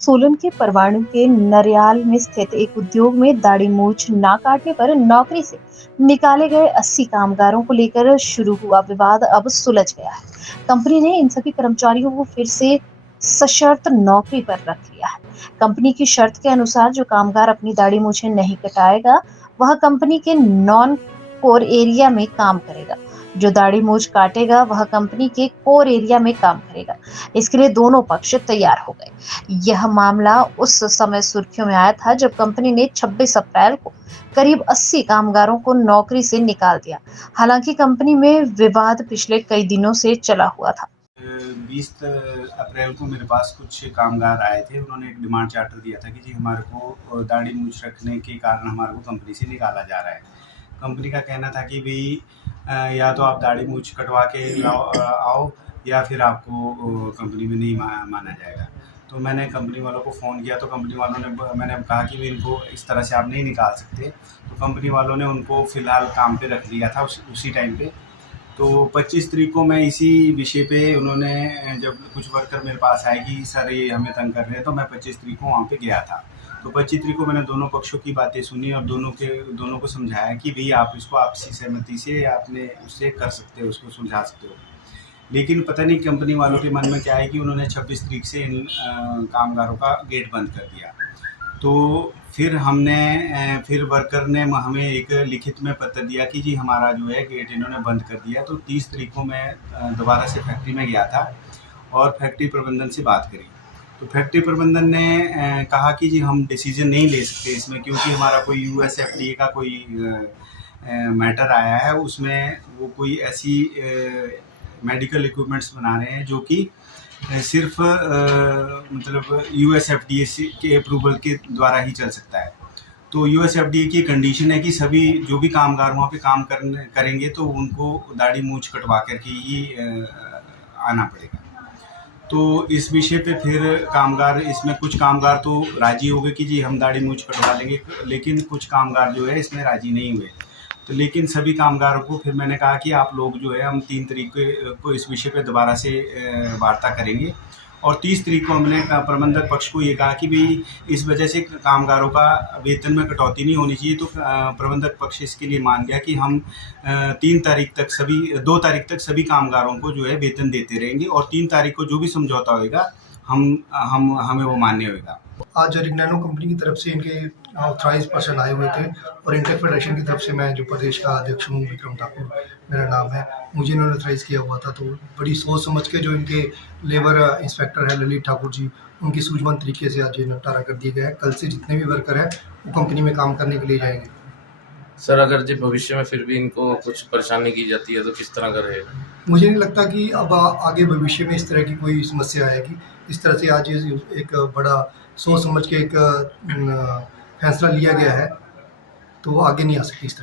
सोलन के परवाणु के नरयाल में स्थित एक उद्योग में दाढ़ी मूछ ना काटने पर नौकरी से निकाले गए 80 कामगारों को लेकर शुरू हुआ विवाद अब सुलझ गया है। कंपनी ने इन सभी कर्मचारियों को फिर से सशर्त नौकरी पर रख लिया है। कंपनी की शर्त के अनुसार जो कामगार अपनी दाढ़ी मूछें नहीं कटाएगा, वह कंपनी के नॉन कोर एरिया में काम करेगा। जो दाढ़ी मूछ काटेगा, वह कंपनी के कोर एरिया में काम करेगा। इसके लिए दोनों पक्ष तैयार हो गए। यह मामला उस समय सुर्खियों में आया था जब कंपनी ने 26 अप्रैल को करीब 80 कामगारों को नौकरी से निकाल दिया। हालांकि कंपनी में विवाद पिछले कई दिनों से चला हुआ था। 20 अप्रैल को मेरे पास कुछ कामगार आए थे। उन्होंने एक डिमांड चार्टर दिया था कि जी हमारे को दाढ़ी मूछ रखने के कारण हमारे को कंपनी से निकाला जा रहा है। कंपनी का कहना था कि भाई या तो आप दाढ़ी मूछ कटवा के आओ या फिर आपको कंपनी में नहीं माना जाएगा। तो मैंने कंपनी वालों को फ़ोन किया तो कंपनी वालों ने मैंने कहा कि भाई इनको इस तरह से आप नहीं निकाल सकते। तो कंपनी वालों ने उनको फ़िलहाल काम पे रख लिया था उसी टाइम पे। तो 25 तारीख को मैं इसी विषय पे उन्होंने जब कुछ वर्कर मेरे पास आए कि सर ये हमें तंग कर रहे हैं, तो मैं 25 तारीख को वहाँ पे गया था। तो 25 तारीख को मैंने दोनों पक्षों की बातें सुनी और दोनों को समझाया कि भई आप इसको आपसी सहमति से आपने उससे कर सकते हो, उसको सुलझा सकते हो। लेकिन पता नहीं कंपनी वालों के मन में क्या है कि उन्होंने 26 तारीख से इन कामगारों का गेट बंद कर दिया। तो फिर फिर वर्कर ने हमें एक लिखित में पत्र दिया कि जी हमारा जो है गेट इन्होंने बंद कर दिया। तो 30 तारीख को मैं दोबारा से फैक्ट्री में गया था और फैक्ट्री प्रबंधन से बात करी। तो फैक्ट्री प्रबंधन ने कहा कि जी हम डिसीजन नहीं ले सकते इसमें, क्योंकि हमारा कोई यूएसएफडीए का कोई मैटर आया है। उसमें वो कोई ऐसी मेडिकल इक्विपमेंट्स बना रहे हैं जो कि सिर्फ मतलब यूएसएफडीए के अप्रूवल के द्वारा ही चल सकता है। तो यूएसएफडीए की कंडीशन है कि सभी जो भी कामगार वहाँ पे काम करेंगे तो उनको दाढ़ी मूछ कटवा करके ही आना पड़ेगा। तो इस विषय पे फिर इसमें कुछ कामगार तो राजी हो गए कि जी हम दाढ़ी मूछ कटवा लेंगे, लेकिन कुछ कामगार जो है इसमें राजी नहीं हुए। तो लेकिन सभी कामगारों को फिर मैंने कहा कि आप लोग जो है हम 3 तारीख को इस विषय पे दोबारा से वार्ता करेंगे। और 30 तारीख को हमने प्रबंधक पक्ष को ये कहा कि भाई इस वजह से कामगारों का वेतन में कटौती नहीं होनी चाहिए। तो प्रबंधक पक्ष इसके लिए मान गया कि हम 2 तारीख तक सभी कामगारों को जो है वेतन देते रहेंगे और 3 तारीख को जो भी समझौता होगा हमें वो मान्य होगा। आज रिग्नानो कंपनी की तरफ से इनके ऑथराइज पर्सन आए हुए थे और इंटेक फेडरेशन की तरफ से मैं जो प्रदेश का अध्यक्ष हूँ, विक्रम ठाकुर मेरा नाम है, मुझे इन्होंने ऑथराइज किया हुआ था। तो बड़ी सोच समझ के जो इनके लेबर इंस्पेक्टर है ललित ठाकुर जी, उनकी सूझबूझ तरीके से आज निपटारा कर दिया गया है। कल से जितने भी वर्कर हैं वो कंपनी में काम करने के लिए जाएंगे। सर अगर जो भविष्य में फिर भी इनको कुछ परेशानी की जाती है तो किस तरह का रहेगा? मुझे नहीं लगता कि अब आगे भविष्य में इस तरह की कोई समस्या आएगी। इस तरह से आज एक बड़ा सोच समझ के एक फैसला लिया गया है, तो आगे नहीं आ सकती इस तरह।